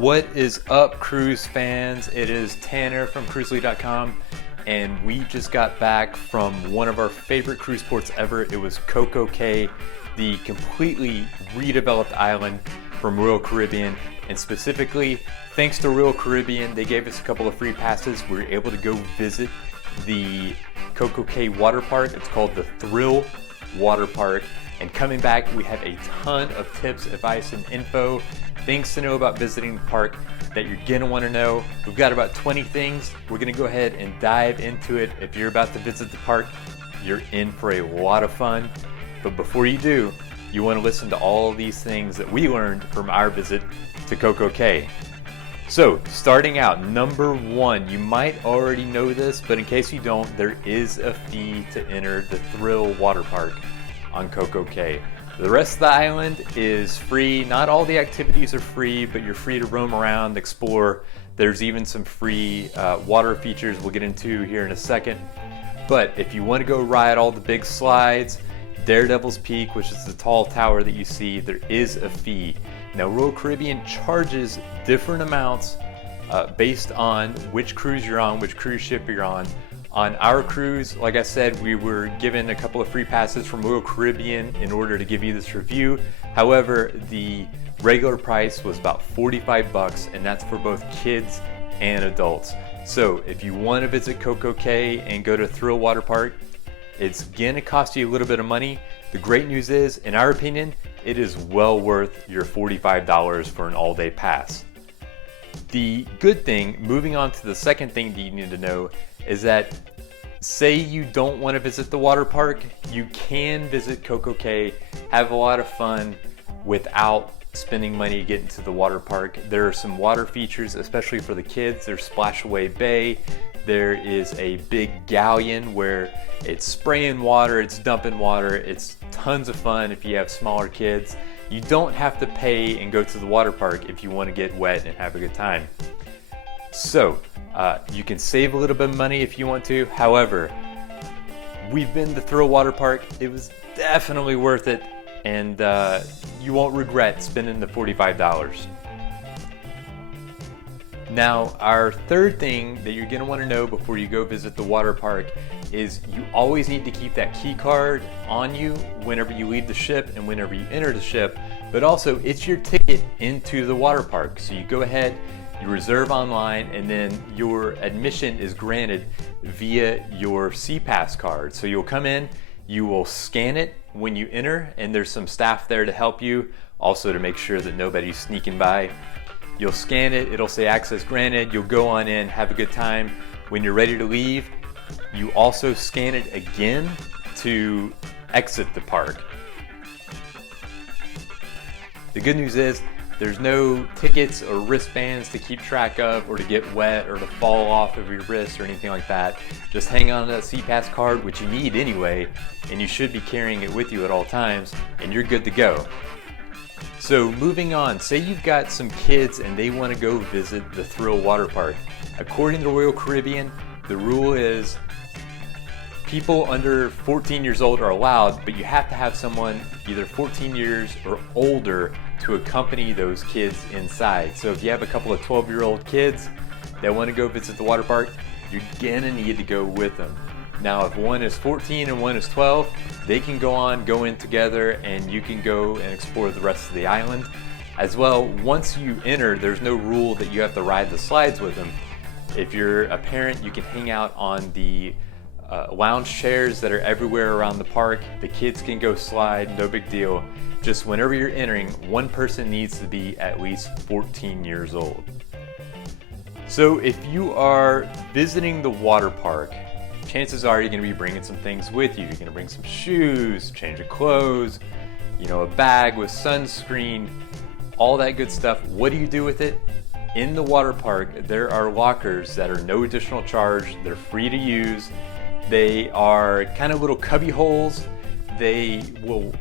What is up, cruise fans? It is Tanner from Cruzely.com, and we just got back from one of our favorite cruise ports ever. It was CocoCay, the completely redeveloped island from Royal Caribbean, and specifically, thanks to Royal Caribbean, they gave us a couple of free passes. We were able to go visit the CocoCay water park. It's called the Thrill Waterpark. And coming back, we have a ton of tips, advice, and info, things to know about visiting the park that you're gonna wanna know. We've got about 20 things. We're gonna go ahead and dive into it. If you're about to visit the park, you're in for a lot of fun. But before you do, you wanna listen to all these things that we learned from our visit to CocoCay. So, starting out, number one, you might already know this, but in case you don't, there is a fee to enter the Thrill Waterpark on CocoCay. The rest of the island is free. Not all the activities are free, but you're free to roam around, explore. There's even some free water features we'll get into here in a second. But if you want to go ride all the big slides, Daredevil's Peak, which is the tall tower that you see, there is a fee. Now, Royal Caribbean charges different amounts based on which cruise you're on, which cruise ship you're on. On our cruise, like I said, we were given a couple of free passes from Royal Caribbean in order to give you this review. However, the regular price was about $45, and that's for both kids and adults. So if you want to visit CocoCay and go to Thrill Waterpark, it's gonna cost you a little bit of money. The great news is, in our opinion, it is well worth your $45 for an all-day pass. The good thing, moving on to the second thing that you need to know, is that say you don't want to visit the water park, you can visit CocoCay, have a lot of fun without spending money getting to the water park. There are some water features, especially for the kids. There's Splashaway Bay. There is a big galleon where it's spraying water, it's dumping water. It's tons of fun if you have smaller kids. You don't have to pay and go to the water park if you want to get wet and have a good time. So, you can save a little bit of money if you want to. However, we've been to Thrill Waterpark. It was definitely worth it, and you won't regret spending the $45. Now, our third thing that you're gonna wanna know before you go visit the water park is you always need to keep that key card on you whenever you leave the ship and whenever you enter the ship, but also it's your ticket into the water park. So you go ahead, you reserve online, and then your admission is granted via your SeaPass card. So you'll come in, you will scan it when you enter, and there's some staff there to help you, also to make sure that nobody's sneaking by. You'll scan it, it'll say access granted, you'll go on in, have a good time. When you're ready to leave, you also scan it again to exit the park. The good news is there's no tickets or wristbands to keep track of or to get wet or to fall off of your wrist or anything like that. Just hang on to that SeaPass card, which you need anyway, and you should be carrying it with you at all times, and you're good to go. So moving on, say you've got some kids and they want to go visit the Thrill Waterpark. According to Royal Caribbean, the rule is people under 14 years old are allowed, but you have to have someone either 14 years or older to accompany those kids inside. So if you have a couple of 12-year-old kids that want to go visit the water park, you're gonna need to go with them. Now, if one is 14 and one is 12, they can go in together, and you can go and explore the rest of the island. As well, once you enter, there's no rule that you have to ride the slides with them. If you're a parent, you can hang out on the lounge chairs that are everywhere around the park. The kids can go slide, no big deal. Just whenever you're entering, one person needs to be at least 14 years old. So if you are visiting the water park, chances are you're going to be bringing some things with you. You're going to bring some shoes, change of clothes, a bag with sunscreen, all that good stuff. What do you do with it? In the water park, there are lockers that are no additional charge. They're free to use. They are kind of little cubby holes. They will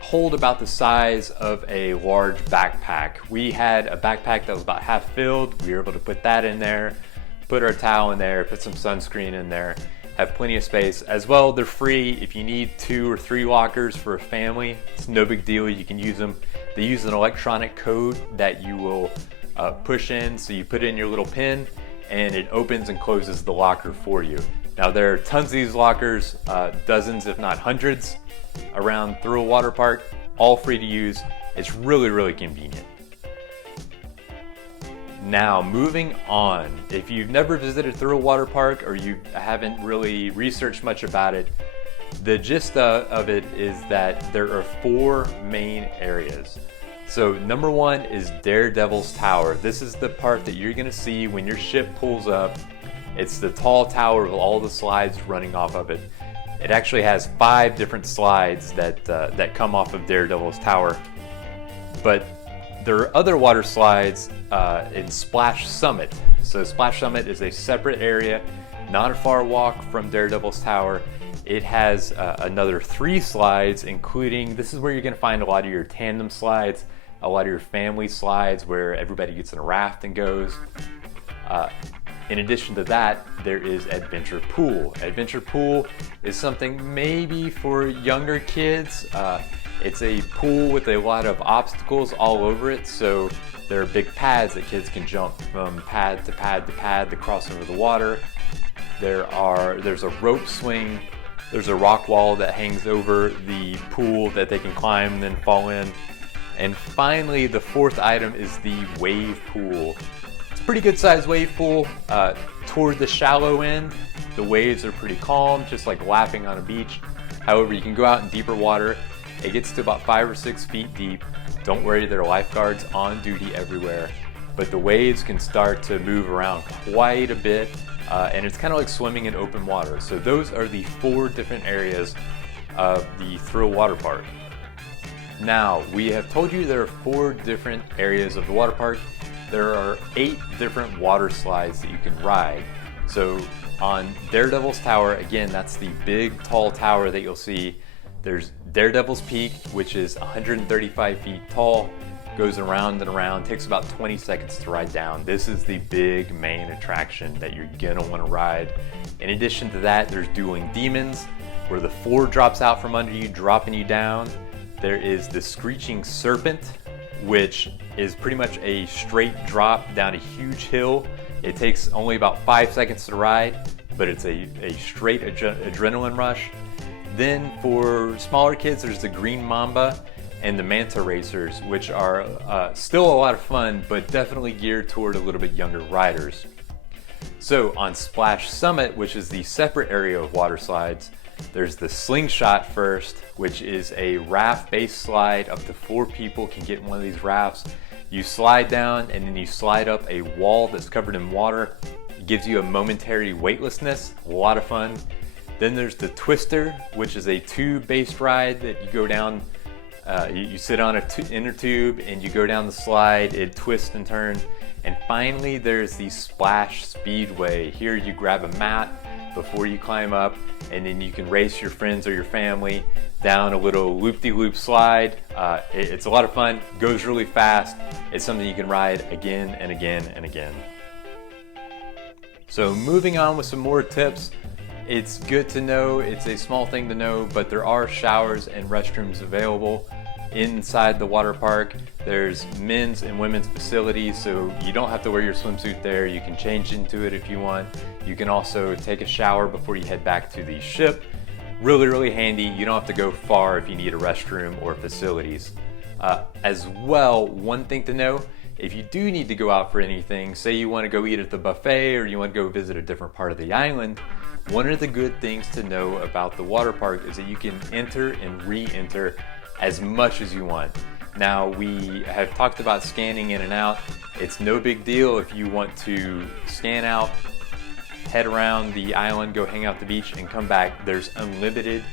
hold about the size of a large backpack. We had a backpack that was about half filled. We were able to put that in there, put our towel in there, put some sunscreen in there, have plenty of space. As well, they're free if you need 2 or 3 lockers for a family. It's no big deal, you can use them. They use an electronic code that you will push in. So you put in your little pin and it opens and closes the locker for you. Now there are tons of these lockers, dozens if not hundreds around Thrill Waterpark, all free to use. It's really, really convenient. Now moving on, if you've never visited Thrill Waterpark or you haven't really researched much about it, the gist of it is that there are 4 main areas. So number 1 is Daredevil's Tower. This is the part that you're gonna see when your ship pulls up. It's the tall tower with all the slides running off of it. It actually has 5 different slides that come off of Daredevil's Tower. But there are other water slides in Splash Summit. So Splash Summit is a separate area, not a far walk from Daredevil's Tower. It has another 3 slides, including, this is where you're gonna find a lot of your tandem slides, a lot of your family slides where everybody gets in a raft and goes. In addition to that, there is Adventure Pool. Adventure Pool is something maybe for younger kids. It's a pool with a lot of obstacles all over it, so there are big pads that kids can jump from pad to pad to pad to cross over the water. There's a rope swing, there's a rock wall that hangs over the pool that they can climb and then fall in. And finally, the 4th item is the wave pool. It's a pretty good sized wave pool. Toward the shallow end, the waves are pretty calm, just like lapping on a beach. However, you can go out in deeper water. It gets to about 5 or 6 feet deep. Don't worry, there are lifeguards on duty everywhere. But the waves can start to move around quite a bit, and it's kind of like swimming in open water. So those are the 4 different areas of the Thrill Waterpark. Now, we have told you there are 4 different areas of the water park. There are 8 different water slides that you can ride. So on Daredevil's Tower, again, that's the big tall tower that you'll see. There's Daredevil's Peak, which is 135 feet tall, goes around and around, takes about 20 seconds to ride down. This is the big main attraction that you're gonna wanna ride. In addition to that, there's Dueling Demons, where the floor drops out from under you, dropping you down. There is the Screeching Serpent, which is pretty much a straight drop down a huge hill. It takes only about 5 seconds to ride, but it's a straight adrenaline rush. Then for smaller kids, there's the Green Mamba and the Manta Racers, which are still a lot of fun, but definitely geared toward a little bit younger riders. So on Splash Summit, which is the separate area of water slides, there's the Slingshot first, which is a raft-based slide. Up to 4 people can get in one of these rafts. You slide down and then you slide up a wall that's covered in water. It gives you a momentary weightlessness, a lot of fun. Then there's the Twister, which is a tube-based ride that you go down, you sit on an inner tube and you go down the slide, it twists and turns. And finally, there's the Splash Speedway. Here you grab a mat before you climb up, and then you can race your friends or your family down a little loop-de-loop slide. It's a lot of fun, goes really fast. It's something you can ride again and again and again. So moving on with some more tips. It's good to know, it's a small thing to know, but there are showers and restrooms available inside the water park. There's men's and women's facilities, so you don't have to wear your swimsuit there. You can change into it if you want. You can also take a shower before you head back to the ship. Really, really handy. You don't have to go far if you need a restroom or facilities. As well, one thing to know, if you do need to go out for anything, say you want to go eat at the buffet or you want to go visit a different part of the island, one of the good things to know about the water park is that you can enter and re-enter as much as you want. Now, we have talked about scanning in and out. It's no big deal if you want to scan out, head around the island, go hang out at the beach, and come back. There's unlimited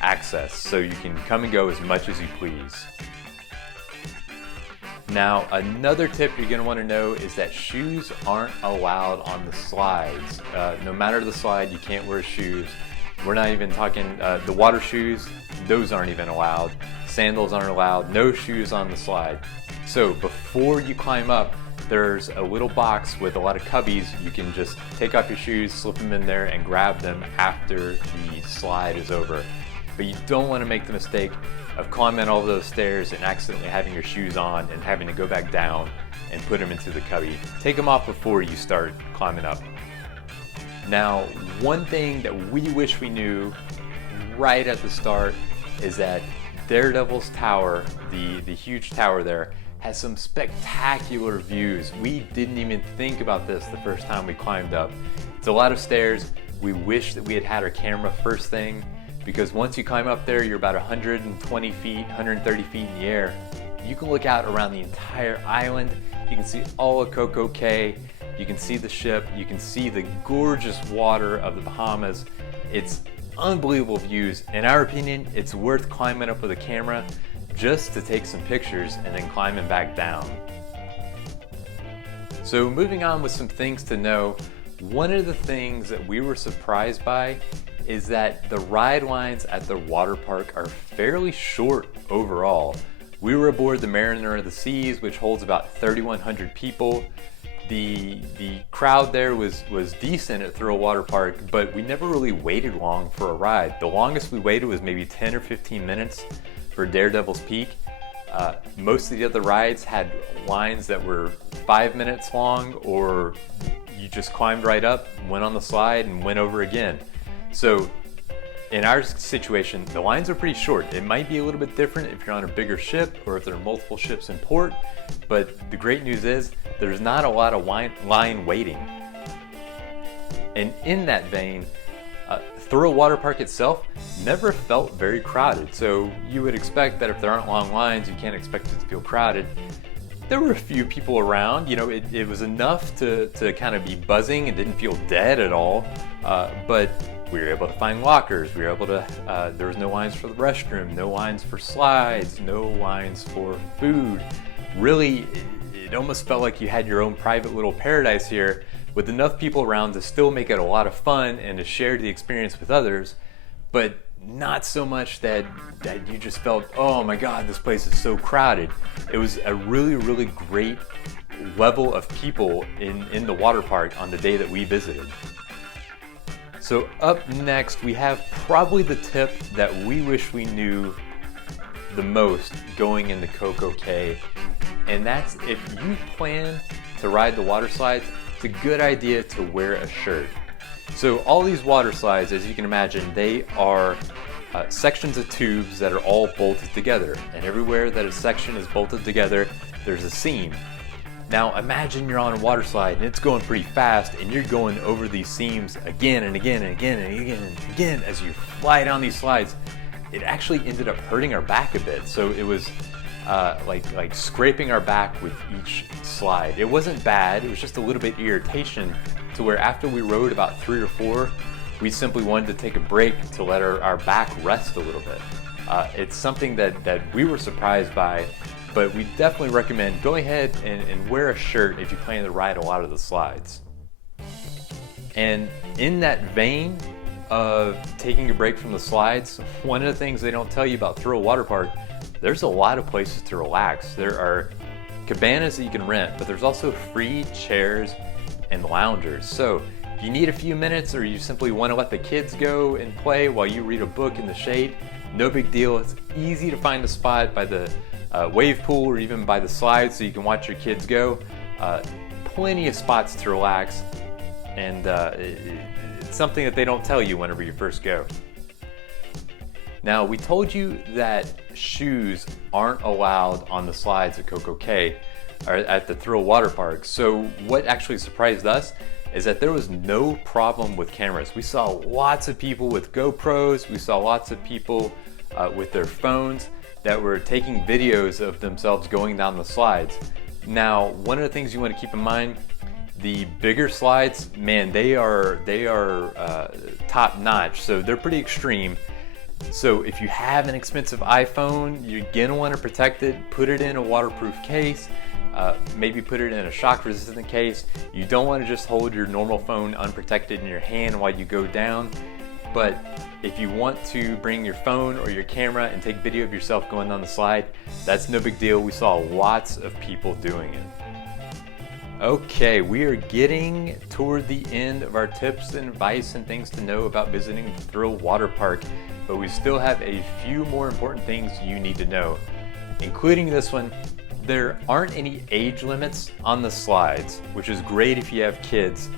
access, so you can come and go as much as you please. Now, another tip you're gonna wanna know is that shoes aren't allowed on the slides. No matter the slide, you can't wear shoes. We're not even talking the water shoes, those aren't even allowed. Sandals aren't allowed, no shoes on the slide. So before you climb up, there's a little box with a lot of cubbies. You can just take off your shoes, slip them in there, and grab them after the slide is over. but you don't want to make the mistake of climbing all those stairs and accidentally having your shoes on and having to go back down and put them into the cubby. Take them off before you start climbing up. Now, one thing that we wish we knew right at the start is that Daredevil's tower, the huge tower there, has some spectacular views. We didn't even think about this the first time we climbed up. It's a lot of stairs. We wish that we had had our camera first thing, because once you climb up there, you're about 120 feet, 130 feet in the air. You can look out around the entire island. You can see all of CocoCay. You can see the ship. You can see the gorgeous water of the Bahamas. It's unbelievable views. In our opinion, it's worth climbing up with a camera just to take some pictures and then climbing back down. So moving on with some things to know, one of the things that we were surprised by is that the ride lines at the water park are fairly short overall. We were aboard the Mariner of the Seas, which holds about 3,100 people. The crowd there was decent at Thrill Waterpark, but we never really waited long for a ride. The longest we waited was maybe 10 or 15 minutes for Daredevil's Peak. Most of the other rides had lines that were 5 minutes long, or you just climbed right up, went on the slide, and went over again. So in our situation, the lines are pretty short. It might be a little bit different if you're on a bigger ship or if there are multiple ships in port, but the great news is there's not a lot of line waiting. And in that vein, Thrill Waterpark itself never felt very crowded. So you would expect that if there aren't long lines, you can't expect it to feel crowded. There were a few people around, you know, it was enough to kind of be buzzing and didn't feel dead at all, but we were able to find lockers, we were able to, there was no lines for the restroom, no lines for slides, no lines for food. Really, it almost felt like you had your own private little paradise here with enough people around to still make it a lot of fun and to share the experience with others, but not so much that you just felt, oh my God, this place is so crowded. It was a really, really great level of people in the water park on the day that we visited. So up next, we have probably the tip that we wish we knew the most going into CocoCay, and that's if you plan to ride the water slides, it's a good idea to wear a shirt. So all these water slides, as you can imagine, they are sections of tubes that are all bolted together, and everywhere that a section is bolted together, there's a seam. Now imagine you're on a water slide and it's going pretty fast and you're going over these seams again and again and again and again and again as you fly down these slides. It actually ended up hurting our back a bit, so it was like scraping our back with each slide. It wasn't bad, it was just a little bit irritation, to where after we rode about 3 or 4, we simply wanted to take a break to let our back rest a little bit. It's something that we were surprised by, but we definitely recommend go ahead and wear a shirt if you plan to ride a lot of the slides. And in that vein of taking a break from the slides, one of the things they don't tell you about Thrill Waterpark, there's a lot of places to relax. There are cabanas that you can rent, but there's also free chairs and loungers. So if you need a few minutes or you simply want to let the kids go and play while you read a book in the shade, no big deal. It's easy to find a spot by the wave pool or even by the slides so you can watch your kids go. Plenty of spots to relax, and it's something that they don't tell you whenever you first go. Now, we told you that shoes aren't allowed on the slides at CocoCay or at the Thrill Waterpark. So what actually surprised us is that there was no problem with cameras. We saw lots of people with GoPros, we saw lots of people with their phones that were taking videos of themselves going down the slides. Now, one of the things you want to keep in mind, the bigger slides, man, they are top notch, so they're pretty extreme. So if you have an expensive iPhone, you're gonna want to protect it, put it in a waterproof case, maybe put it in a shock resistant case. You don't want to just hold your normal phone unprotected in your hand while you go down. But if you want to bring your phone or your camera and take video of yourself going down the slide, that's no big deal. We saw lots of people doing it. Okay, we are getting toward the end of our tips and advice and things to know about visiting Thrill Waterpark, but we still have a few more important things you need to know, including this one. There aren't any age limits on the slides, which is great if you have kids.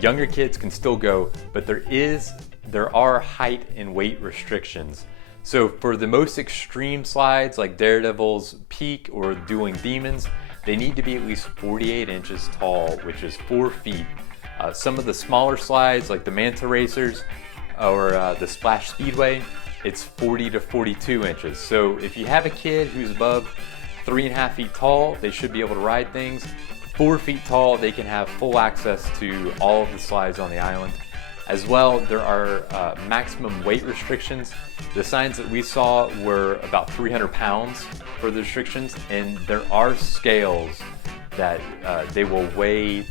Younger kids can still go, but there are height and weight restrictions. So for the most extreme slides like Daredevil's Peak or Dueling Demons, they need to be at least 48 inches tall, which is 4 feet. Some of the smaller slides like the Manta Racers or the Splash Speedway, it's 40 to 42 inches. So if you have a kid who's above 3.5 feet tall, they should be able to ride things. 4 feet tall, they can have full access to all of the slides on the island. As well, there are maximum weight restrictions. The signs that we saw were about 300 pounds for the restrictions, and there are scales that they will weigh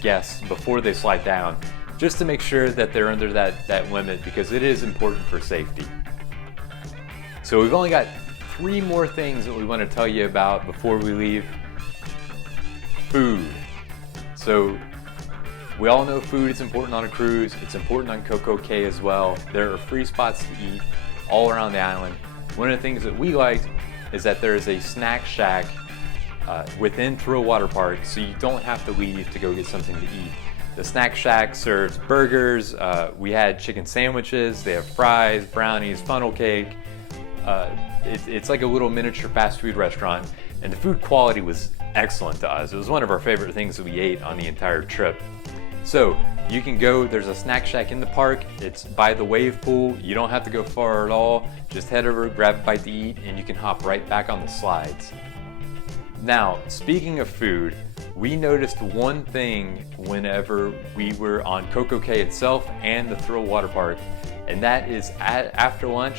guests before they slide down, just to make sure that they're under that limit, because it is important for safety. So we've only got 3 more things that we want to tell you about before we leave. Food. So we all know food is important on a cruise. It's important on CocoCay as well. There are free spots to eat all around the island. One of the things that we liked is that there is a snack shack within Thrill Waterpark, so you don't have to leave to go get something to eat. The snack shack serves burgers. We had chicken sandwiches. They have fries, brownies, funnel cake. It's like a little miniature fast food restaurant, and the food quality was excellent to us. It was one of our favorite things that we ate on the entire trip. So you can go, there's a snack shack in the park. It's by the wave pool. You don't have to go far at all. Just head over, grab a bite to eat, and you can hop right back on the slides. Now, speaking of food, we noticed one thing whenever we were on CocoCay itself and the Thrill Waterpark, and that is after lunch,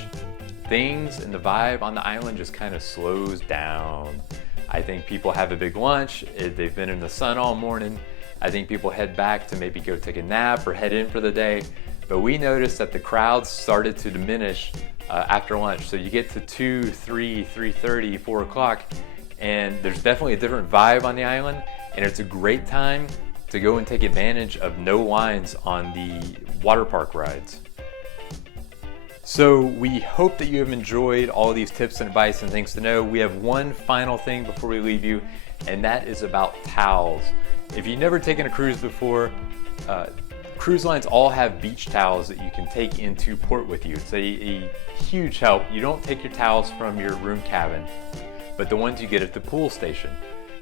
things and the vibe on the island just kind of slows down. I think people have a big lunch. They've been in the sun all morning. I think people head back to maybe go take a nap or head in for the day. But we noticed that the crowds started to diminish after lunch. So you get to 2, 3, 3:30, 4 o'clock, and there's definitely a different vibe on the island. And it's a great time to go and take advantage of no lines on the water park rides. So we hope that you have enjoyed all these tips and advice and things to know. We have one final thing before we leave you, and that is about towels. If you've never taken a cruise before, cruise lines all have beach towels that you can take into port with you. It's a huge help. You don't take your towels from your room cabin, but the ones you get at the pool station.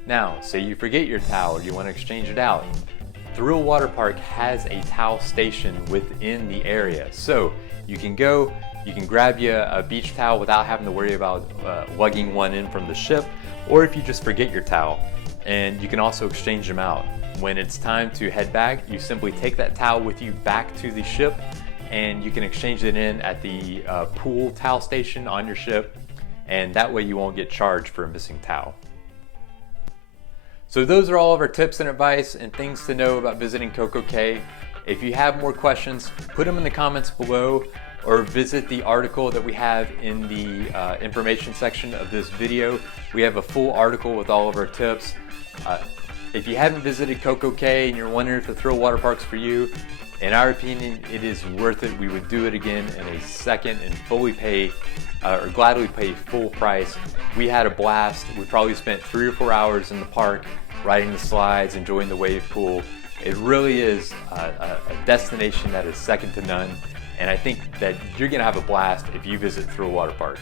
Now, say you forget your towel or you want to exchange it out. Thrill Waterpark has a towel station within the area. So you can go, you can grab you a beach towel without having to worry about lugging one in from the ship, or if you just forget your towel. And you can also exchange them out. When it's time to head back, you simply take that towel with you back to the ship, and you can exchange it in at the pool towel station on your ship, and that way you won't get charged for a missing towel. So those are all of our tips and advice and things to know about visiting CocoCay. If you have more questions, put them in the comments below, or visit the article that we have in the information section of this video. We have a full article with all of our tips. If you haven't visited CocoCay and you're wondering if the Thrill Waterpark's for you, in our opinion, it is worth it. We would do it again in a second and fully pay, or gladly pay full price. We had a blast. We probably spent 3 or 4 hours in the park, riding the slides, enjoying the wave pool. It really is a destination that is second to none. And I think that you're gonna have a blast if you visit Thrill Waterpark.